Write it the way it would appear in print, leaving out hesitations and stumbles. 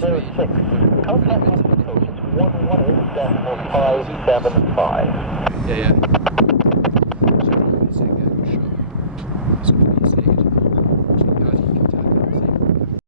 6. Contact notifications 118.575. Yeah, yeah. So I'm missing a shot. So easy.